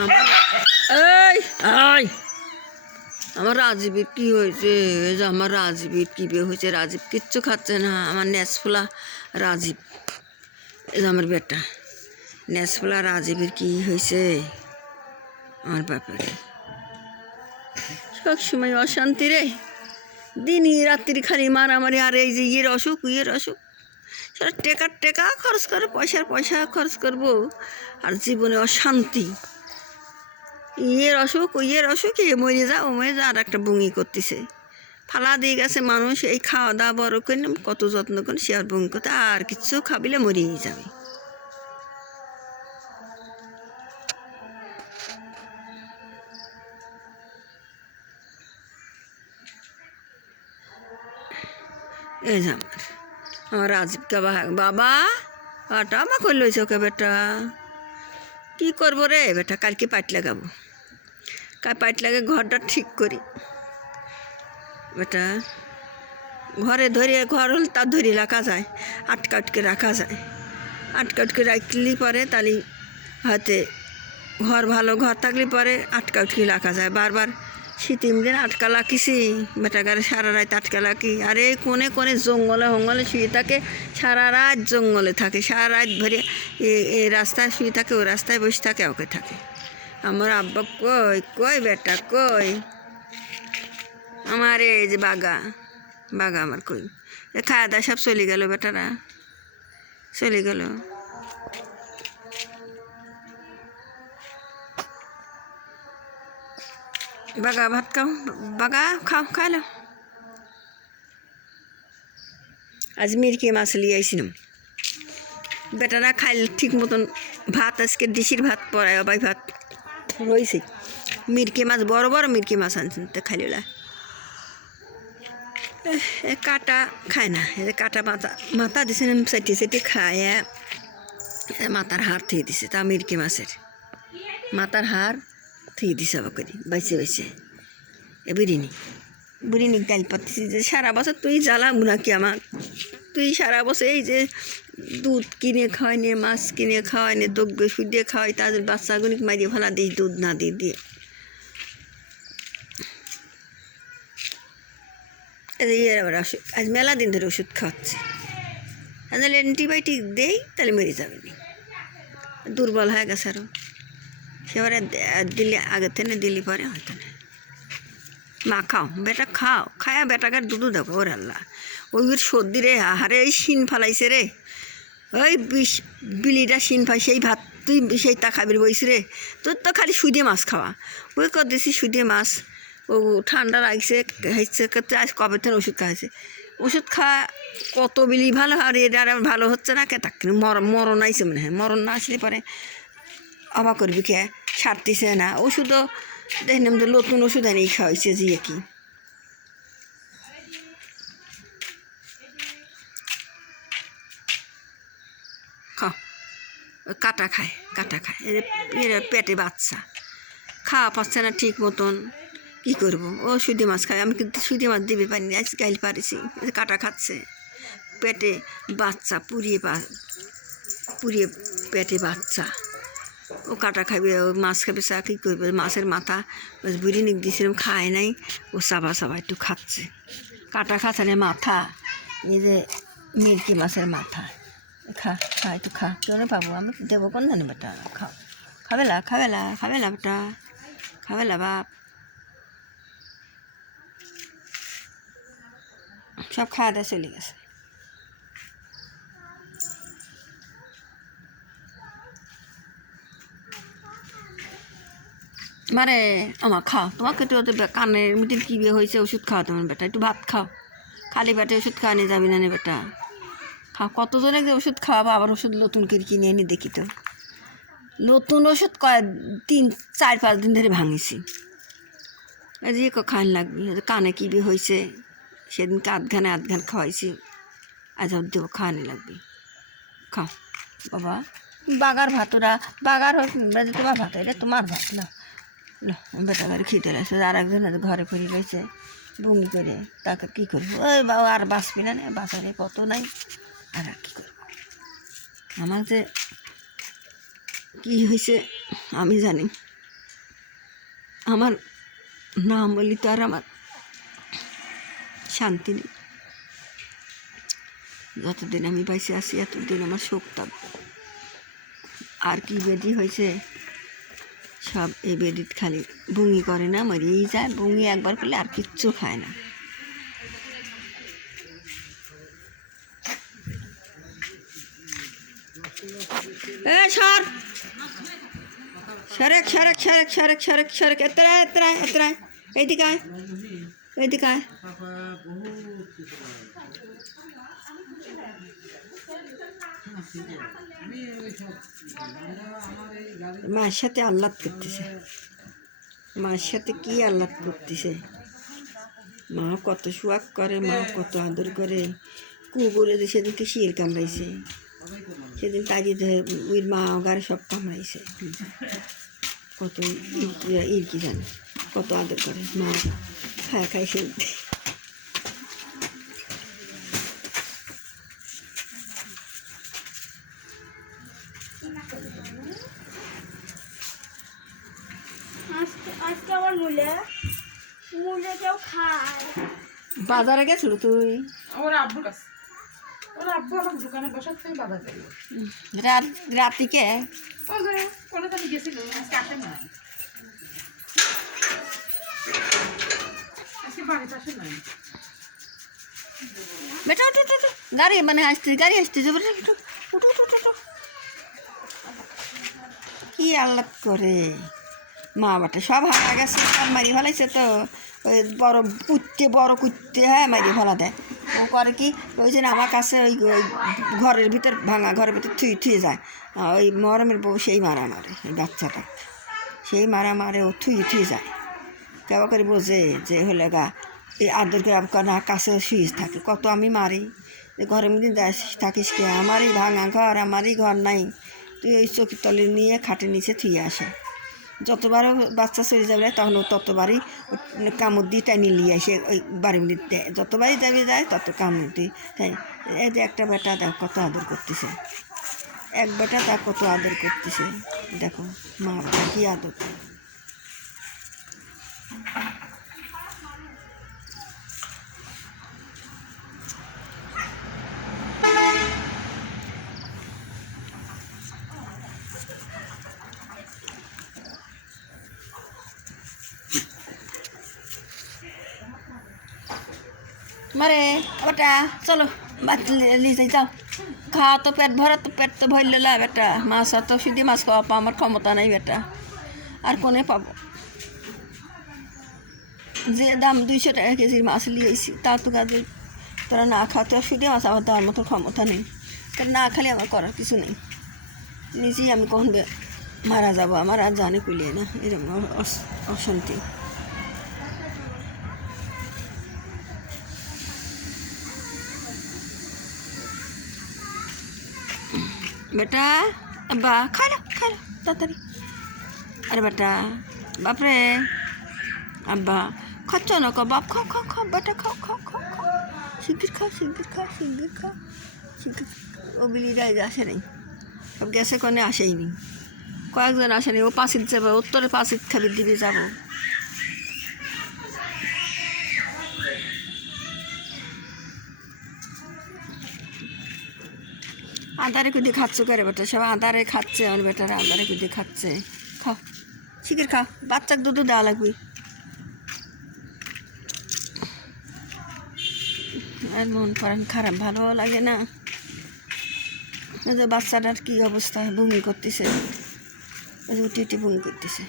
আমার এই আই আমার রাজীবের কী হয়েছে? এই যে আমার রাজীবের কী বিয়ে হয়েছে? রাজীব কিচ্ছু খাচ্ছে না। আমার ন্যাসফুলা রাজীব, এই যে আমার বেটা ন্যাসফুলা রাজীবের কী হয়েছে? আমার ব্যাপারে সবসময় অশান্তি রে, দিনই রাত্রি খালি মারামারি। আর এই যে ইয়ের অসুখ সেটা টেকা খরচ করে, পয়সা খরচ করবো, আর জীবনে অশান্তি। ইয়ের অসুখ এ মরে যা ও মরে যা, আর একটা বমি করতেছে। ফালা দিয়ে গেছে মানুষ, এই খাওয়া দাওয়া বড় করে কত যত্ন করে, সে আর বমি করতে আর কিছু খাবিলে মরেই যাবে। এই যে আমার রাজীবকে বাবা আটা আমা করলো ওকে বেটা, কী করবো রে বেটা? কালকে পাইট লাগাবো, পাইট লাগে ঘরটা ঠিক করি বেটা। ঘর হল তার ধরে রাখা যায়, আটকে রাখা যায়। আটকে রাখলে পরে তাহলে হয়তো ভালো ঘর থাকলে পরে আটকে রাখা যায়। বারবার শীতিম দিন আটকা রাখিছি বেটাগারে, সারা রাত আটকা রাখি। আর এই কোনে জঙ্গলে শুয়ে থাকে, সারা রাত জঙ্গলে থাকে, সারা রাত ভরে এই রাস্তায় শুয়ে থাকে, ওই রাস্তায় বসে থাকে, ওকে থাকে। আমার আব্বা কই বেটা কই? আমার এই যে বাগা আমার কই? খাওয়া দাওয়া সব চলে গেল, বেটারা চলে গেল। বাগা ভাত খাইল। আজ মিরকি মাছ লিয়ে আইছিলাম, বেটারা খাইল ঠিক মতন ভাত। আজকে ডিসির ভাত পড়ায় অবাই ভাত রয়েছে। মিরকি মাছ বড় মিরকি মাছ আনছেন, তো খাইলা কাটা খায় না। কাটা মাথা দিয়েছিলাম, সেটি খায় মাথার হাড় থুয়ে দিছে। তা মিরকি মাছের মাথার হাড় থুয়ে দিছে আবার করি বাইছে বিরিনি গাল পাচ্ছি যে সারা বছর তুই জ্বালাবো নাকি আমার? তুই সারা বছর এই যে দুধ কিনে খাওয়াই নে, মাছ কিনে খাওয়াই নে, দগ্গ শুয়ে খাওয়াই, তাদের বাচ্চাগুলি মারিয়ে ফেলা দিস দুধ না দিয়ে। ইয়ের আবার ওষুধ, আজ মেলা দিন ধরে ওষুধ খাওয়াচ্ছে। তাহলে অ্যান্টিবায়োটিক দেই, তাহলে মেরে যাবে না, দুর্বল হয়ে গেছে আরও। সেবারে দিলে আগের থেকে দিলি পরে হয়তো না। মা খাও বেটা, খায়া বেটাকে দুধু দেখো। ওর আল্লাহ, ওই সর্দি রে, আহারে এই শিন ফালাইছে রে, ওই বিলিটা শিন ফাই, সেই ভাত তুই সেই তা খাবির বইস রে। তোর তো খালি সুদে মাছ খাওয়া, ওই কর দিছি সুদে মাছ। ও ঠান্ডা লাগছে আজ কবে থেকে ওষুধ খাওয়াছে। ওষুধ খাওয়া কত বিলি ভালো, আর এটা আর ভালো হচ্ছে না কে? তাক মরণ আইছে মনে হয়। মরণ না আসলে পরে অবাক করবি কে? সারতিছে না ওষুধও দেখলাম তো, নতুন ওষুধ এনে খাওয়াইছে যে কি। খাও, কাটা খায় এরা পেটে বাচ্চা, খাওয়া পাচ্ছে না ঠিক মতন, কী করবো? ও সুদি মাছ খায়, আমি কিন্তু সুদি মাছ দিবে পারিনি, আজ গাইল পারিছি। কাটা খাচ্ছে, পেটে বাচ্চা, পুড়িয়ে পেটে বাচ্চা। ও কাটা খাবে, ও মাছ খাবে, চা কী করবে? মাছের মাথা বুড়ি নিক দিয়েছিলাম, খায় নাই, ও চাবা একটু খাচ্ছে। কাটা খাচ্ছে না মাথা, এই যে মিরকি মাছের মাথা। খা একটু খা, কেন পাবো? আমি দেবো কোন জানি বেটা, খাবে না বেটা, খাবে না বাপ। সব খাওয়া দাওয়া চলে গেছে। মানে আমার খাও, তোমাকে তো কানের মিটির কী বিয়ে হয়েছে? ওষুধ খাও তোমার বেটা, একটু ভাত খাও। খালি পেটে ওষুধ খাওয়া নিয়ে যাবি না বেটা, খাও। কতজনে যে ওষুধ খাওয়াবো, আবার ওষুধ নতুন করে কিনে এনে দেখি তো। নতুন ওষুধ 3-4-5 দিন ধরে ভাঙিছি। এই যে খান লাগবে, কানে কী বিয়ে হয়েছে, সেদিনকে আধখান খাওয়াইছি, আজ দেবো খাওয়ানি লাগবে। খাও বাবা, বাগার ভাতরা বাগার তোমার ভাত, এটা তোমার ভাত না। বেটা ঘরে খেতে লাগছে, আর একজন ঘরে ফিরে রয়েছে বমি করে, তাকে কী করবো? ওই বাবা আর বাঁচবি না, বাঁচারে কত নাই, আর কী করবো? আমার যে কী হয়েছে আমি জানি। আমার নাম বলি তো আর আমার শান্তি নেই। যতদিন আমি বাইসে আছি এতদিন আমার শোক থাকবে। আর কি বেদি হয়েছে সব এই বেদিত খালি বমি করে না, মরিয়েই যায়। বমি একবার করলে আর কিচ্ছু খায় না। সর সরেক সরেক সরেক সরেক সরেক সরেক এতরায় এতরায় এতরায় এইদিকে আয়, এইদিকে আয়। মায়ের সাথে আহ্লাদ করতেছে, মায়ের সাথে কি আহ্লাদ করতেছে। মা কত শোয়াক করে, মা কত আদর করে। কুকুরে সেদিনকে শির কামড়াইছে, সেদিন তাজি ওই মা গাড়ি সব কামড়াইছে। কত ইরকি জানে, কত আদর করে মা, খায় খায় সে। আজকে আমার মুলে কেউ খায়। বাজারে গেছিল তুই? ওর আব্বুর কাছে, ওর আব্বু আমার দোকানে বসার থেকে বাজার গেল। রাতিকে ও যে কোনো তাহলে গেছিল, আজকে আসেন না, আজকে বাড়িতে আসেন নাই। বেটা উঠো উঠো, গাড়ি মানে আসতে গাড়ি আসতেছে, বেটা উঠো উঠো উঠো উঠো। কি আহ্লাদ করে মা বাটা, সব হারা গেছে, সব মারি ফেলাইছে। তো ওই বড় কুত্তে হ্যাঁ মারি ফেলা দেয়। ও করে কি, ওই জন্য আমার কাছে ওই ঘরের ভিতর ভাঙা ঘরের ভিতর থুয়ে যায়। ওই মরমের বউ সেই মারা মারে, ওই বাচ্চাটা সেই মারা মারে, ও থুয়ে যায়। কেবা করে বোঝে যে হলে গা এই আদর করে না, কাছে শুয়ে থাকে। কত আমি মারি, ঘরের মধ্যে থাকিস কে, আমারই ভাঙা ঘর, আমারই ঘর নাই, তুই ওই চকির তলে নিয়ে খাটের নিচে থুয়ে আসে। যতবারও বাচ্চা চলে যাবে তখন ও ততবারই কামড় দিয়ে টাইনি নিয়ে আসে ওই বাড়ির মধ্যে দেয়। যতবারই যাবে যায় তত কামড় দিয়ে। তাই এই যে একটা বেটা দেখ কত আদর করতেছে, এক বেটা তা কত আদর করতেছে। দেখো মা বাবা কী আদর। মারে বেটা চলো লিজে যাও, খাওয়া তো পেট ভরা, তো পেট তো ভরলে না বেটা। মাছ তো শুধু মাছ খাওয়া পা আমার ক্ষমতা নাই বেটা, আর কোনে পাবো। যে দাম 200 টাকা কেজির মাছ লিয়েছি, তা তো কাজে তোরা না খাওয়া, তো শুধু মাছ আমার দেওয়ার মতো ক্ষমতা নেই। তার না খালি আমার করার কিছু নেই। নিজেই আমি কখন মারা যাবো, আমার আর জানে কুলিয়ে না, এরকম অশান্তি। বেটা আব্বা খাইলো তাড়াতাড়ি। আরে বেটা বাপরে, আব্বা খাচ্ছ না ক, বাপ খাও খাও খাও বেটা, খাও খাও খাও খাও, শিগগির খাও শিগগির খাও শিগগির খাও শিগগির। ও বিলি গায়ে আসে নাই, সব গ্যাসে কোনে আসেইনি, কয়েকজন আসেনি। ও পাঁচিত যাবে, উত্তরে পাঁচিত খাবি দিবি যাবো। আদারে কুদি খাচ্ছ করে বেটা, সব আদারে খাচ্ছে, আমার বেটারা আদারে কুদি খাচ্ছে। খাও শিগগির খাও, বাচ্চার দুধও দেওয়া লাগবে। আর মন প্রাণ খারাপ, ভালো লাগে না। বাচ্চাটার কী অবস্থা, বমি করতেছে, উঠি উঠি বমি করতেছে।